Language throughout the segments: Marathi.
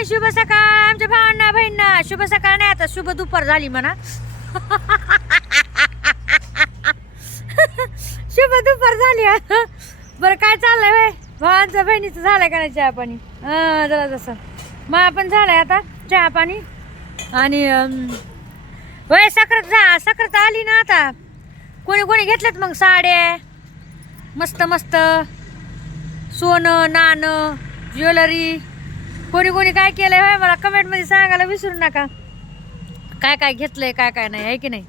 हाय शुभ सकाळ आमच्या भावांना बहिणना. शुभ सकाळ नाही आता शुभ दुपार झाली म्हणा. शुभ दुपार झाली बरं काय चाललंय बाय भावांचं बहिणीचं झालंय का नाही चहा पाणी? जरा जसं मग पण झालंय आता चहा पाणी. आणि वय सक्रत जा सक्रत आली ना आता. कोणी कोणी घेतल्यात मग साड्या? मस्त मस्त. सोनं नाणं ज्वेलरी. कोणी कोणी काय केलंय होय? मला कमेंटमध्ये सांगायला विसरू नका. काय काय घेतलंय काय काय नाही आहे की नाही?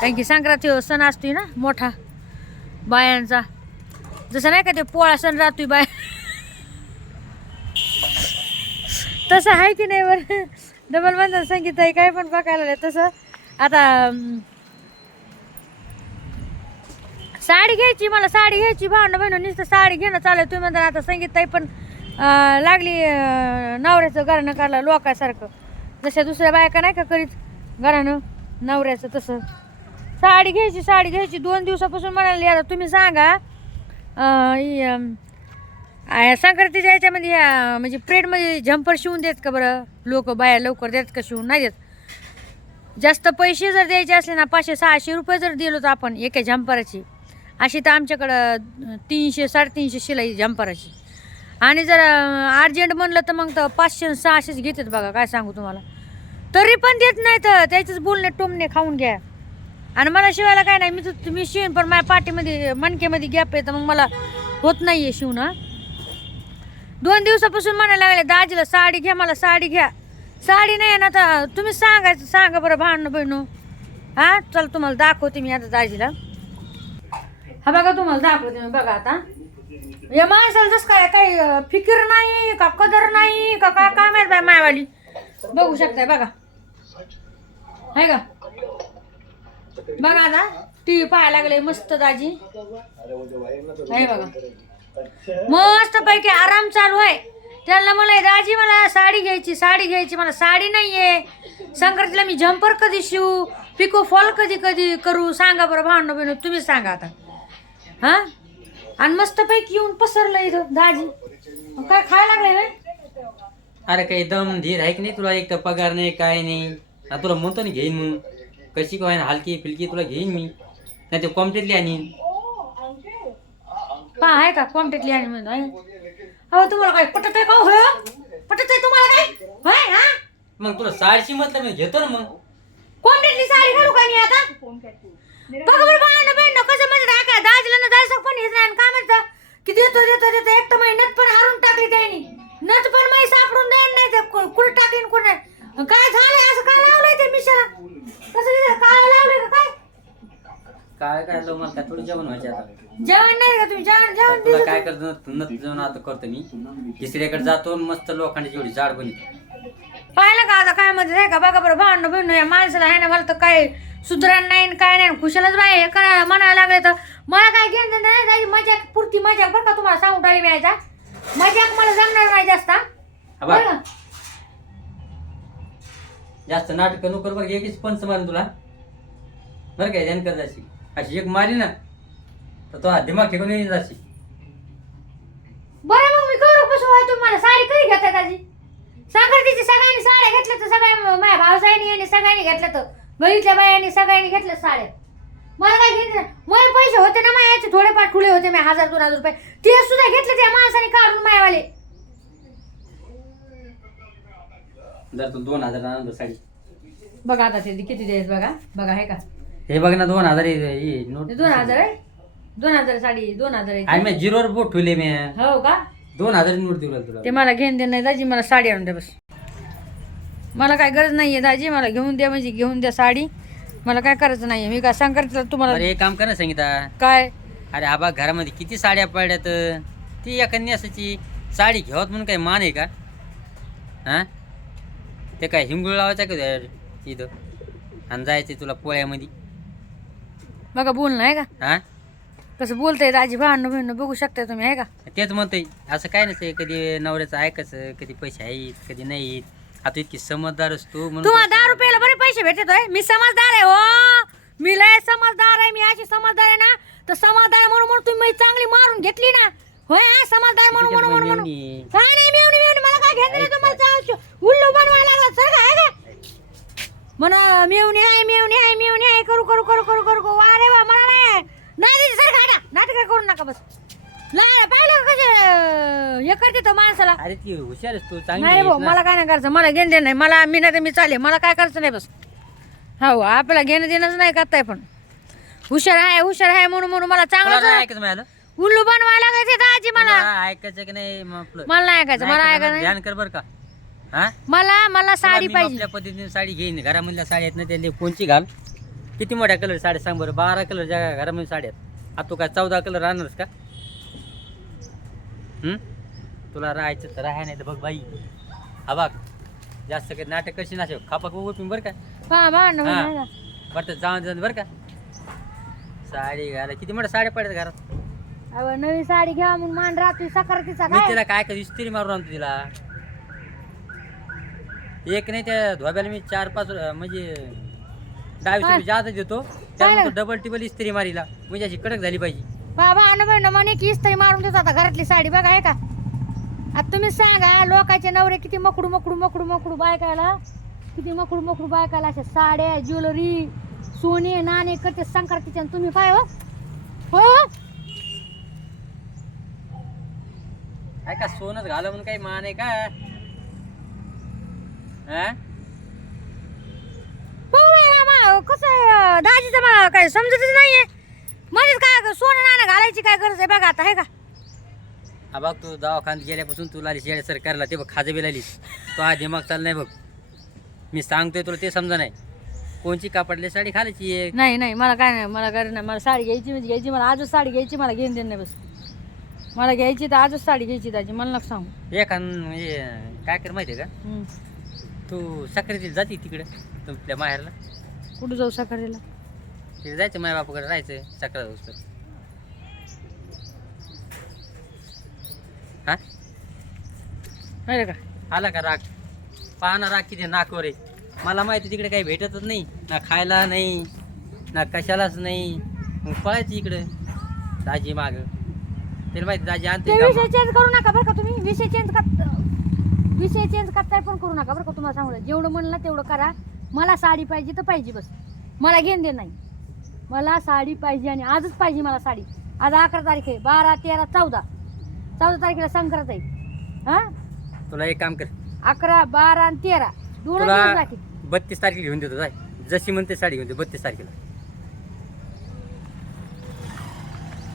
कारण की संक्रांती हो सण असतोय ना मोठा. बायांचा. जसं नाही का ते पोळा सण राहतोय बाय. तसं आहे की नाही बरं? डबल बंधन संगीत आहे काय पण बघायला तसं आता साडी घ्यायची मला साडी घ्यायची. भावना बहिणी नुसतं साडी घेणं चालू तुम्ही म्हणता आता संगीत ताई पण लागली नवऱ्याचं घरानं काढला लोकासारखं. जशा दुसऱ्या बायका नाही का करीत घरानं नवऱ्याचं तसं. साडी घ्यायची साडी घ्यायची. दोन दिवसापासून म्हणाली यार तुम्ही सांगा अं, संक्रांतीच्या याच्यामध्ये या म्हणजे प्रेडमध्ये झंपर शिवून देत का बरं? लोक बाया लवकर देत का शिवून? नाही देत. जास्त पैसे जर द्यायचे असले ना पाचशे सहाशे रुपये जर दिलो तर आपण एका झंपराची अशी तर आमच्याकडं तीनशे साडेतीनशे शिलाई झंपराची आणि जर अर्जंट म्हणलं तर मग तर पाचशे सहाशेच घेतात बघा काय सांगू तुम्हाला. तरी पण देत नाही तर त्याचेच बोलणे टोमणे खाऊन घ्या. आणि मला शिवायला काय नाही मी तर मी शिवेन पण माझ्या पाठीमध्ये मणक्यामध्ये गॅप आहे तर मग मला होत नाही आहे शिवणं दोन दिवसापासून म्हणायला लागले दाजीला साडी घ्या मला साडी घ्या. साडी नाही आहे ना आता तुम्ही सांगायचं सांगा बरं भांडणं बहिणू. हां चल तुम्हाला दाखवते मी आता दाजीला. हा बघा तुम्हाला दाखवते मी बघा आता. या माणसाला जसं काय काही फिकीर नाही का कदर नाही का काय काय माहीत बाय मायवाली? बघू शकताय बघा. आहे का? बघा आता टी व्ही पाहायला लागले मस्त दाजी. आहे बघा. मस्त पैकी आराम चालू आहे. त्यांना मला दाजी मला साडी घ्यायची साडी घ्यायची मला साडी नाही आहे संक्रांतीला मी झंपर कधी शिवू? पिको फॉल कधी कधी करू? सांगा बरं भांडण बिनू तुम्ही सांगा आता. हां? आणि मस्त पैकी येऊन पसरलं इथं दाजी. मग काय खायला लागले रे? अरे काही दम धीर आहे की नाही तुला एक तर पगार नाही काय नाही? आता तुला म्हणतो ना घेईन म्हणून. कशी काय ना हलकी फिलकी तुला घेईन मी. नाही ते कॉम्प्लिटली आणीन. पा आहे का? क्वांटिटली आणि म्हणून आहे अहो तुम्हाला काय पटत आहे का हो पटत आहे तुम्हाला काय? होय हा? मग तुला साडीची म्हटलं मी घेतो ना मग. क्वांटिटली साडी घालू का मी आता? बघा बरं कसं ना जायचं पण हेच नाही काय म्हणतं? की देतो देतो देतो एक तर महिन्यात पण हारून टाकली त्यांनी. नट पण माही सापडून द्यायला नाही ते कुठं टाकीन कुठं. काय झालंय? असं काय लावलंय ते मिशाला? कसं? काय लावलंय काय? काय काय लो मला काय थोडी जेवण व्हायचे आता. जेवण नाही का तुम्ही? जेवण जेवण तुला दिलं काय करतो? नत जेवण आता करतो मी. तिसऱ्याकडे जातो आणि मस्त लोखंडाची एवढी जाड बनित पाहिलं का आता काय म्हणते नाही का? बघा बरं भांडण बहिण या माणसाला आहे ना मला तर काय सुधरण नाही काय नाही. खुशालच बाय हे करा म्हणायला लागले तर. मला काय घेणं नाही जायची मजाक पुरती मजाक बरं का तुम्हाला सांगून टाळी मिळायचा मजाक मला जमणार नाही जास्त हा. बघ. बरं? जास्त नाटक नको कर बरं एकच पंच मारेन तुला. बरं काय ध्यान कर जाशी. अशी एक मारी ना तर तो हा दिमाग ठेवून येईन जाशी. बरं मग मी करू कसं तुम्हाला साडी कधी घेतात आजी? संक्रांतीची सगळ्यांनी साड्या घेतल्या तर सगळ्या माझ्या भावसाईनी यांनी सगळ्यांनी घेतल्या तर गलीतल्या बायांनी सगळ्यांनी घेतल्या साड्या. मला काय घेतलं. मला पैसे होते ना माझ्याचे थोडेफार ठुले होते मी हजार दोन हजार रुपये. ते सुद्धा घेतले त्या माणसाने काढून मायावाले जर तू दोन हजार आणलं साडी. बघा आता ते किती द्यायच बघा. बघा आहे का? हे बघ ना दोन हजार हे- हे नोट ते दोन हजार आहे? दोन हजार साडी दोन हजार आहे आणि मी झिरोवर बोट ठेवले मी. हो का? दोन हजार नोट देऊ लागलो तुला. ते मला घेऊन दे नाही दाजी मला साडी आणून द्या बस. मला काय गरज नाहीये दाजी मला घेऊन द्या म्हणजे घेऊन द्या साडी. मला काय करायचं नाहीये मी काय संक्रांतीला तुम्हाला अरे एक काम कर ना संगीता. काय? अरे आबा घरामध्ये किती साड्या पडल्यात? ती एखादी असायची साडी घेवत म्हणून काही मान आहे का? हा? ते काय हिंगुळ लावायचं का त्या इथं? आणि जायचं तुला पोळ्यामध्ये. बघा बोल आहे का? हा? कसं बोलतंय दाजी भांडणं भांडणं बघू शकता तुम्ही आहे का? तेच म्हणतोय असं काय नसतं कधी नवऱ्याचं ऐकायचं कधी पैसे आहेत कधी नाहीत आता इतकी समजदार असतो म्हणून तुम्हाला दहा रुपयाला बरे पैसे भेटत होय? मी समजदार आहे हो. मी लय समजदार आहे मी अशी समजदार आहे ना. तर समजदार म्हणून म्हणून तुम्ही माझी चांगली मारून घेतली ना. होय हा? समजदार म्हणून म्हणून म्हणून म्हणून. मेवणी. काय नाही मेवणी मेवणी मला काय घेतलं नाही तुम्हाला चालू म्हणा मेवणी आहे मेवणी आहे मेवणी आहे. करू करू करू करू करू करू. अरे वा मला नाही नाही सर गाडा नाटक करू नका बस. लहान पाहिलं का कसे हे करते तो माणसाला? अरे ती हुशार आहेस तू चांगली नाही भाऊ आहेस ना. मला काय नाही करायचं मला घेणं देणं नाही. मला मी नाही तर मी चालेल. मला काय करायचं नाही बस. हो आपल्याला घेणं देणंच नाही करताय पण? हुशार आहे हुशार आहे म्हणून म्हणून मला तुला नाही चांगलं ऐकायचं उल्लू बनवायला लागायचे दाजी मला. तुला ऐकायचं की नाही मग आपलं? मला नाही ऐकायचं मला नाही ऐकायचं ऐकायचं, नाही ध्यान कर बर का. हा? मला मला तुला साडी मी पाहिजे. आपल्या पद्धतीने साडी घेईन. घरामधल्या साडी आहेत ना त्याला कोणची घाल? किती मोठ्या कलर साड्या सांग बरं. बारा कलरच्या घरामध्ये साड्या आहेत. आता तू काय चौदा कलर आणणारस का? हम्म? तुला राहायचं तर राहाय नाही तर बघ बाई. हा बघ. जास्त काही नाटक कशी नसेल खापाक उभं बरं का? हा. बरं तर जाऊन जाऊन बरं का? साडी घाला. किती मोठ्या साड्या पडतात घरात? अहो, नवी साडी घ्या मग मान रात्री सकाळ तिचा मी काय? तिला काय कधी इस्त्री मारून आणतो तिला? एक नाही त्या धोब्याला मी चार पाच अं, म्हणजे काय? रुपये जादा देतो. त्यानंतर डबल टिबल इस्त्री मारीला. म्हणजे अशी कडक झाली पाहिजे. बाबा अनुभव म्हणे की इस्त्री मारून देतो आता घरातली साडी. बघा आहे का? आता तुम्ही सांगा लोकांचे नवरे किती मकडू मकडू मकडू मकडू बायकायला. किती मकडू मकडू बायकायला अशा साड्या ज्वेलरी सोने नाणे करते संक्रांतीच्या तुम्ही काय हो हो. काय का सोनच घाला म्हणून काही मान आहे का? हा? पोरं आहे आम्हा- कसं आहे अं, दाजीचं मला काय समजतच नाहीये. मध्येच काय सोनं नाणं घालायची काय गरज आहे बघा आता आहे का? हा बघ तू दवाखान्यात गेल्यापासून तू लागलीस येड्या सर करायला ते बघ खाजं बी लागलीस. तो हा दिमाग चाल नाही बघ. मी सांगतोय तुला ते समजा नाही. कोणची कापडली साडी घालायची एक? नाही नाही मला काय नाही मला काय नाही. मला साडी घ्यायची म्हणजे घ्यायची मला आजच साडी घ्यायची मला घेऊन देणं नाही बस. मला घ्यायची तर आजच साडी घ्यायची दाजी मला नका सांगू. एक म्हणजे काय कर माहिती आहे का? हम्म. तू साखरेतील जाती तिकडे तुमच्या माहेरला? कुठं जाऊ साखरेला? तिथे जायचं माझ्या बापाकडे राहायचं सकाळ होतं हा? नाही का? आला का राग? पाहना राग किती नाकवर आहे. मला माहिती तिकडे काही भेटतच नाही. ना खायला नाही ना कशालाच नाही. मग पळायचं इकडे. दाजी माग. त्याला माहिती दाजी ते आणते विषय का चेंज करू नका बरं का तुम्ही. विषय चेंज कर विषय चेंज करताय पण करू नका बरं का तुम्हाला सांगू. जेवढं म्हणलं तेवढं करा. मला साडी पाहिजे तर पाहिजे बस. मला घेऊन दे नाही. मला साडी पाहिजे आणि आजच पाहिजे मला साडी. आज अकरा तारीख आहे बारा तेरा चौदा. चौदा तारखेला संक्रांत आहे. हा? तुला एक काम कर. अकरा बारा आणि तेरा. दोन तुला दिवस बाकी. बत्तीस तारखेला घेऊन देतो जाय. जशी म्हणते साडी घेऊन दे बत्तीस तारखेला.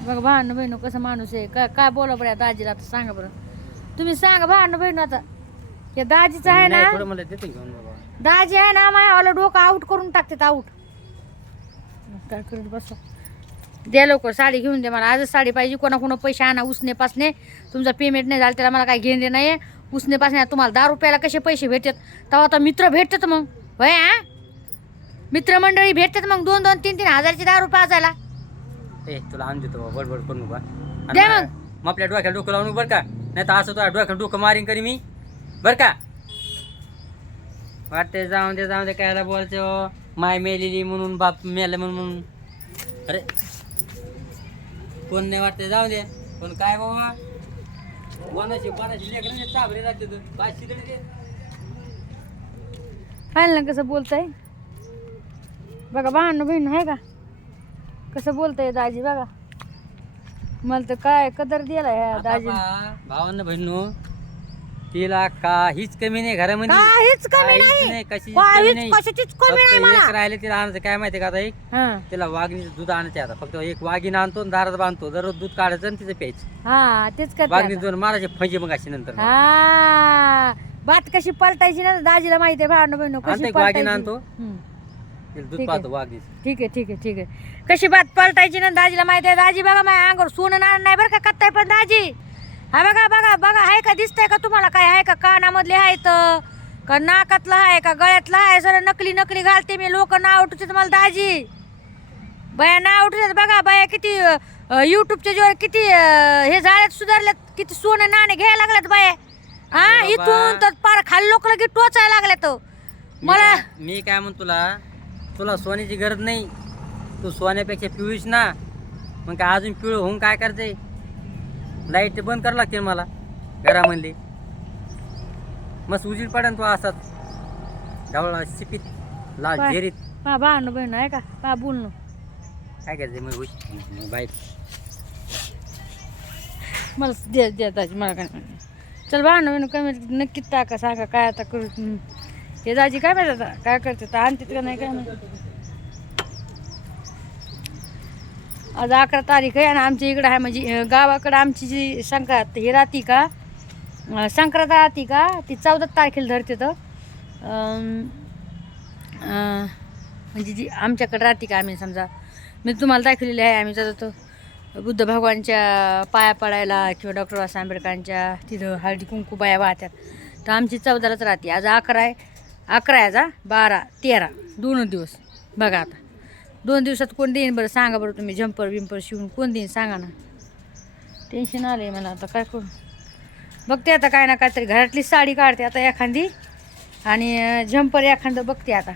बघ भांडण बहिण कसं माणूस आहे. काय काय बोला बरं या दाजीला आता सांगा बरं. तुम्ही सांगा भांडण बहिण आता. हे दाजीचं आहे ना? नाही, थोडं मला देतो घेऊन बाबा. दाजी आहे ना माझ्या डोकं आउट करून टाकतात आउट काय करत बस. द्या लवकर साडी घेऊन दे मला. आजच साडी पाहिजे. कोणा कोणा पैसे आणा उसने पासने तुमचा पेमेंट नाही झालं त्याला मला काय घेणं दे नाही उसने पासने तुम्हाला दहा रुपयाला कसे पैसे भेटतात? तेव्हा आता मित्र भेटतात मग. होय हा? मित्रमंडळी भेटतात मग. दोन दोन तीन तीन हजारचे दहा रुपये आजायला. ए तुला आण देतो बाबा. बडबड करू नका. द्या आणि मग. मग आपल्या डोक्याला डोकं लावून बरं का? नाही तर असं तुला डोक्याला डोकं मारीन करी मी. बरं का? वाटते जाऊन दे जाऊन दे. कायला बोलतो माय मेलेली म्हणून बाप मेलं म्हणून अरे. कोण नाही वाटते जाऊ दे. पण काय बाबा? कोणाची कोणाची लेकरं चाबरे राहते तू काय शिदडी दे पाहिलं ना कसं बोलतंय? बघा भांडण बहीण आहे का? कसं बोलतंय दाजी बघा. मला तर काय कदर दिला दाजी भावांना बहिणू तिला काहीच कमी नाही घरामध्ये. काहीच कमी काहीच नाही. कशीच कमी काहीच नाही. कशाचीच कमी फक्त नाही एक मला राहिले तिला आणायचं. काय माहिती का आता एक? हा. तिला वाघणीचं दूध आणायचं आता. फक्त एक वाघीण आणतो आणि दारात बांधतो. दररोज दूध काढायचं आणि तिचं प्यायचं. हा तेच करते वाघणी आता. दोन मारायचे फंजे मग अशी नंतर. हा. बात कशी पलटायची ना दाजीला माहिती आहे भांडण बहीण आणतो कशी एक वाघीण पलटायची? आणतो. तिला दूध ठीक पाहतो आहे. वाघणीचं. ठीक आहे ठीक आहे ठीक आहे. कशी बात पलटायची ना दाजीला माहिती आहे दाजी बघा माझ्या अंगावर सोनं नाणं नाही बरं का कत्ताय पण दाजी. हा बघा बघा बघा आहे का? दिसतंय का तुम्हाला काय? आहे का कानामधले आहेत? का नाकातलं आहे का? गळ्यातलं आहे? सर नकली नकली घालते मी. लोक नाव उठतात मला दाजी. बाया नाव उठतात बघा बाया किती युट्यूबच्या जोर किती हे झाल्यात सुधारल्यात. किती सोनं नाणे घ्यायला लागल्यात बाया. हा. इथून तर पार खाली लोक लगे टोचायला लागल्यात. मला मी काय म्हणतो तुला? तुला सोन्याची गरज नाही. तू सोन्यापेक्षा पिवळीस ना. मग काय अजून पिवळ होऊन काय करते? लाइट बंद करावं लागते मला घरामधली. मस्त उजीड पडन तू असाच. ढवळा शिपीत लाल. जेरीत. पा भावनं बहिण आहे का? पा बोलणं. काय करायचं मग होईल बाईक मला द्या द्या दाजी मला काय. चल भावनं बहिण कमी नक्कीच टाका सांगा काय आता करू. हे दाजी काय माहिती आता काय करते तर आणतात का नाही काय आज अकरा तारीख आहे आणि आमच्या इकडं आहे म्हणजे गावाकडं आमची जी संक्रांत ही राहती का? संक्रांत राहती का? ती चौदा तारखेला धरते तर म्हणजे जी आमच्याकडे राहते का आम्ही समजा? मी तुम्हाला दाखवलेली आहे आम्ही जातो बुद्ध भगवानच्या पाया पडायला किंवा डॉक्टर बाबासाहेब आंबेडकरांच्या तिथं हळदी कुंकू बाया वाहत्यात. तर आमची चौदालाच राहते. आज अकरा आहे. अकरा आहे आज बारा तेरा दोन दिवस. बघा आता. दोन दिवसात कोण देईन बरं? सांगा बरं तुम्ही जम्पर बिंपर शिवून कोण देईन? सांगा ना. टेन्शन आलं आहे मला आता काय करू? बघते आता काय ना काहीतरी घरातली साडी काढते आता एखादी आणि झंपर एखादं बघते आता.